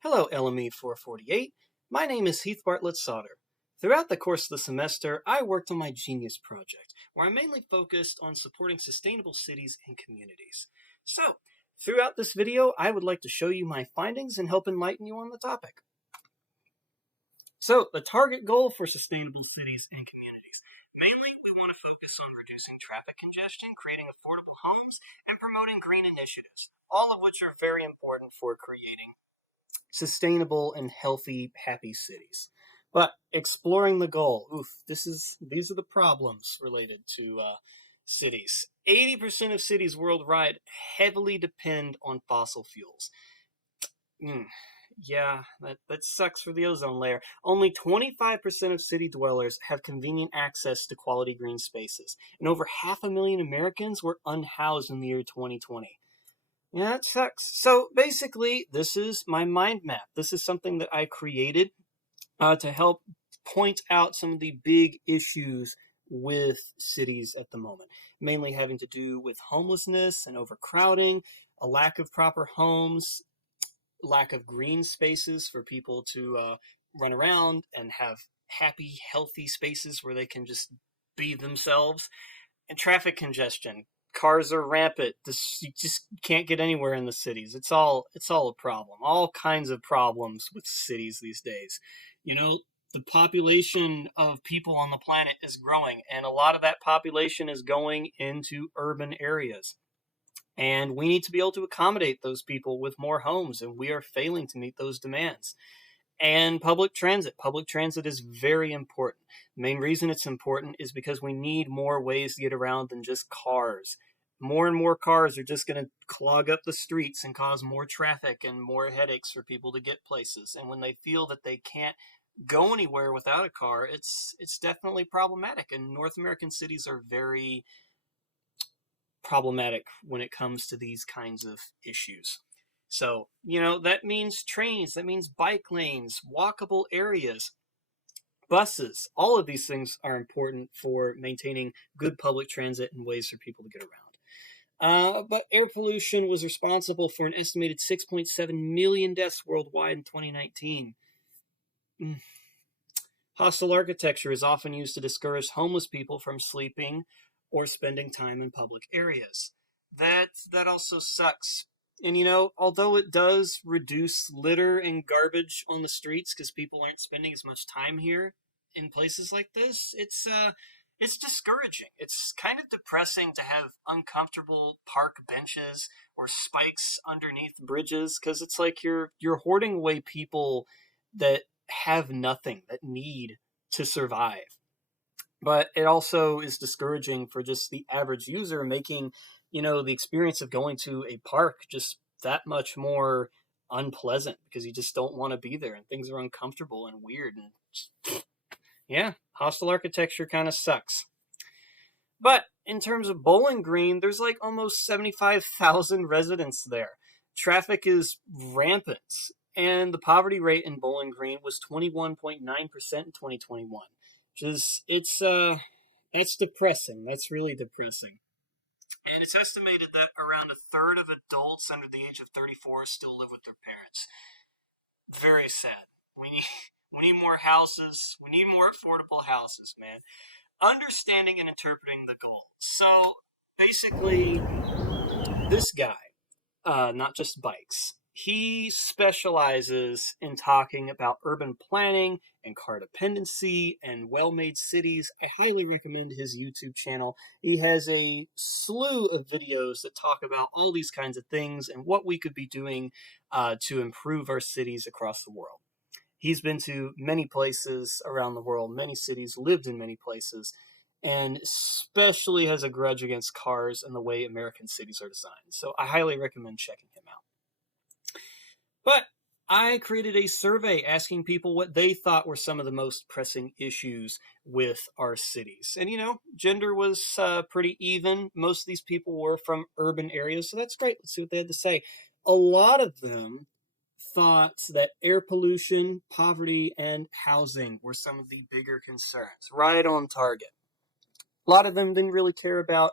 Hello, LME 448. My name is Heath Bartlett Sauter. Throughout the course of the semester, I worked on my Genius project, where I mainly focused on supporting sustainable cities and communities. So, throughout this video, I would like to show you my findings and help enlighten you on the topic. So, the target goal for sustainable cities and communities. Mainly, we want to focus on reducing traffic congestion, creating affordable homes, and promoting green initiatives, all of which are very important for creating sustainable and healthy, happy cities. But exploring the goal, these are the problems related to cities. 80% of cities worldwide heavily depend on fossil fuels. Yeah, that sucks for the ozone layer. Only 25% of city dwellers have convenient access to quality green spaces, and over 500,000 Americans were unhoused in the year 2020. Yeah, it sucks. So basically, this is my mind map. This is something that I created to help point out some of the big issues with cities at the moment, mainly having to do with homelessness and overcrowding, a lack of proper homes, lack of green spaces for people to run around and have happy, healthy spaces where they can just be themselves, and traffic congestion. Cars are rampant. You just can't get anywhere in the cities. It's all a problem. All kinds of problems with cities these days. You know, the population of people on the planet is growing, and a lot of that population is going into urban areas. And we need to be able to accommodate those people with more homes, and we are failing to meet those demands. And public transit. Public transit is very important. The main reason it's important is because we need more ways to get around than just cars. More and more cars are just going to clog up the streets and cause more traffic and more headaches for people to get places. And when they feel that they can't go anywhere without a car, it's definitely problematic. And North American cities are very problematic when it comes to these kinds of issues. So, that means trains, that means bike lanes, walkable areas, buses. All of these things are important for maintaining good public transit and ways for people to get around. But air pollution was responsible for an estimated 6.7 million deaths worldwide in 2019. Hostile architecture is often used to discourage homeless people from sleeping or spending time in public areas. That also sucks. And although it does reduce litter and garbage on the streets because people aren't spending as much time here in places like this, it's discouraging. It's kind of depressing to have uncomfortable park benches or spikes underneath bridges because it's like you're hoarding away people that have nothing, that need to survive. But it also is discouraging for just the average user, making the experience of going to a park just that much more unpleasant because you just don't want to be there and things are uncomfortable and weird. And just, yeah, hostile architecture kind of sucks. But in terms of Bowling Green, there's like almost 75,000 residents there. Traffic is rampant. And the poverty rate in Bowling Green was 21.9% in 2021. That's depressing. That's really depressing. And it's estimated that around a third of adults under the age of 34 still live with their parents. Very sad. We need more houses. We need more affordable houses, man. Understanding and interpreting the goal. So basically, this guy, not just bikes, he specializes in talking about urban planning and car dependency and well-made cities. I highly recommend his YouTube channel. He has a slew of videos that talk about all these kinds of things and what we could be doing to improve our cities across the world. He's been to many places around the world, many cities, lived in many places, and especially has a grudge against cars and the way American cities are designed. So I highly recommend checking him out. But I created a survey asking people what they thought were some of the most pressing issues with our cities. And, gender was pretty even. Most of these people were from urban areas, so that's great. Let's see what they had to say. A lot of them thought that air pollution, poverty, and housing were some of the bigger concerns. Right on target. A lot of them didn't really care about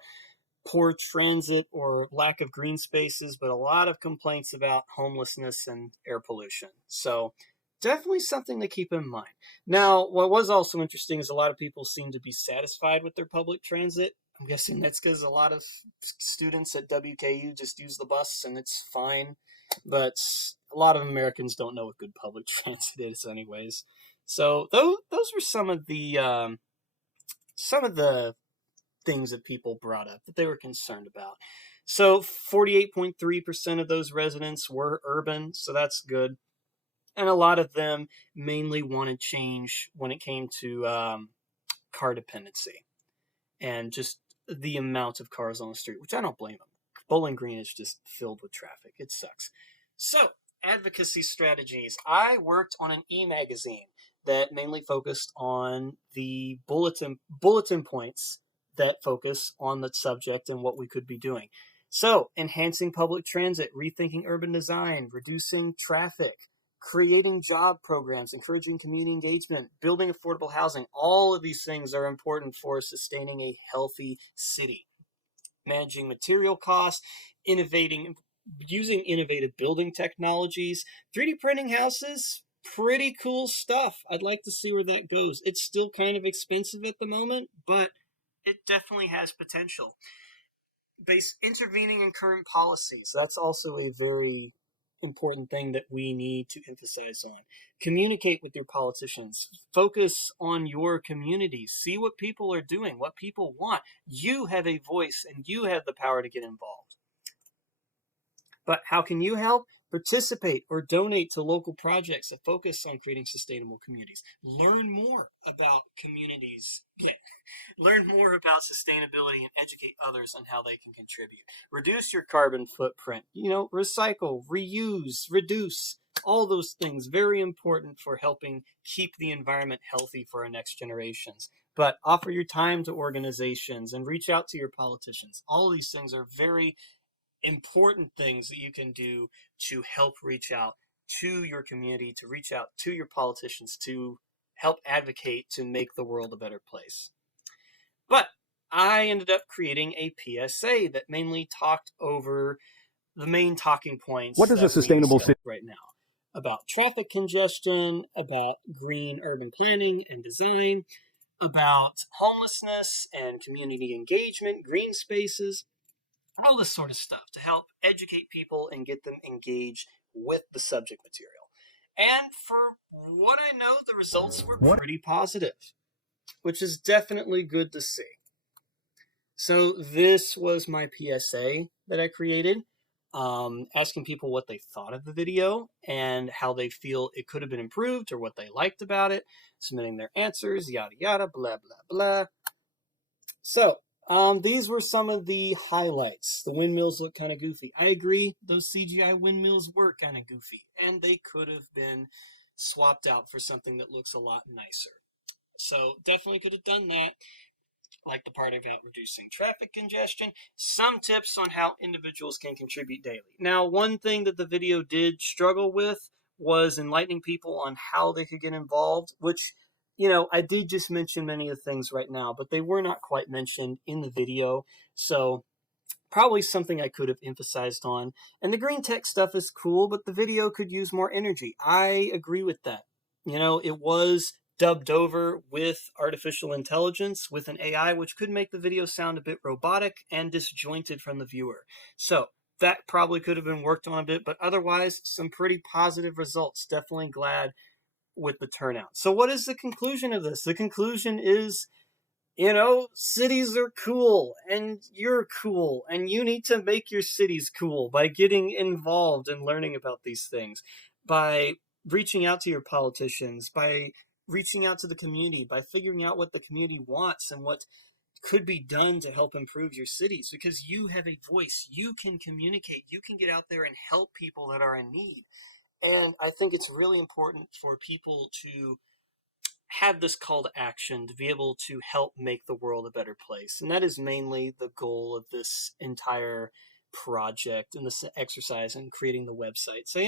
poor transit or lack of green spaces, but a lot of complaints about homelessness and air pollution. So definitely something to keep in mind. Now, what was also interesting is a lot of people seem to be satisfied with their public transit. I'm guessing that's because a lot of students at WKU just use the bus and it's fine. But a lot of Americans don't know what good public transit is, anyways. So those were some of the things that people brought up that they were concerned about. So 48.3% of those residents were urban, so that's good. And a lot of them mainly wanted change when it came to car dependency and just the amount of cars on the street, which I don't blame them. Bowling Green is just filled with traffic. It sucks. So, advocacy strategies. I worked on an e-magazine that mainly focused on the bulletin points that focus on the subject and what we could be doing. So, enhancing public transit, rethinking urban design, reducing traffic, creating job programs, encouraging community engagement, building affordable housing. All of these things are important for sustaining a healthy city. Managing material costs, using innovative building technologies, 3D printing houses, pretty cool stuff. I'd like to see where that goes. It's still kind of expensive at the moment, but it definitely has potential. Intervening in current policies. That's also a very important thing that we need to emphasize on. Communicate with your politicians. Focus on your communities. See what people are doing, what people want. You have a voice and you have the power to get involved. But how can you help? Participate or donate to local projects that focus on creating sustainable communities. Learn more about communities. Learn more about sustainability and educate others on how they can contribute. Reduce your carbon footprint. Recycle, reuse, reduce. All those things, very important for helping keep the environment healthy for our next generations. But offer your time to organizations and reach out to your politicians. All these things are very important things that you can do to help reach out to your community, to reach out to your politicians, to help advocate to make the world a better place. But I ended up creating a PSA that mainly talked over the main talking points what is a sustainable city right now about traffic congestion, about green urban planning and design, about homelessness and community engagement, green spaces, all this sort of stuff to help educate people and get them engaged with the subject material. And for what I know, the results were pretty positive, which is definitely good to see. So this was my PSA that I created, asking people what they thought of the video and how they feel it could have been improved or what they liked about it, submitting their answers, yada yada, blah blah blah. So these were some of the highlights. The windmills look kind of goofy. I agree, those CGI windmills were kind of goofy, and they could have been swapped out for something that looks a lot nicer. So definitely could have done that. Like the part about reducing traffic congestion, some tips on how individuals can contribute daily. Now, one thing that the video did struggle with was enlightening people on how they could get involved, which, I did just mention many of the things right now, but they were not quite mentioned in the video. So probably something I could have emphasized on. And the green tech stuff is cool, but the video could use more energy. I agree with that. It was dubbed over with artificial intelligence, with an AI, which could make the video sound a bit robotic and disjointed from the viewer. So that probably could have been worked on a bit, but otherwise, some pretty positive results. Definitely glad with the turnout. So what is the conclusion of this? The conclusion is, cities are cool and you're cool and you need to make your cities cool by getting involved and learning about these things, by reaching out to your politicians, by reaching out to the community, by figuring out what the community wants and what could be done to help improve your cities, because you have a voice, you can communicate, you can get out there and help people that are in need. And I think it's really important for people to have this call to action to be able to help make the world a better place. And that is mainly the goal of this entire project and this exercise in creating the website. So,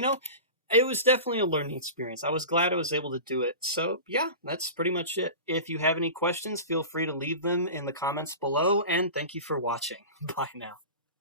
It was definitely a learning experience. I was glad I was able to do it. So, yeah, that's pretty much it. If you have any questions, feel free to leave them in the comments below, and thank you for watching. Bye now.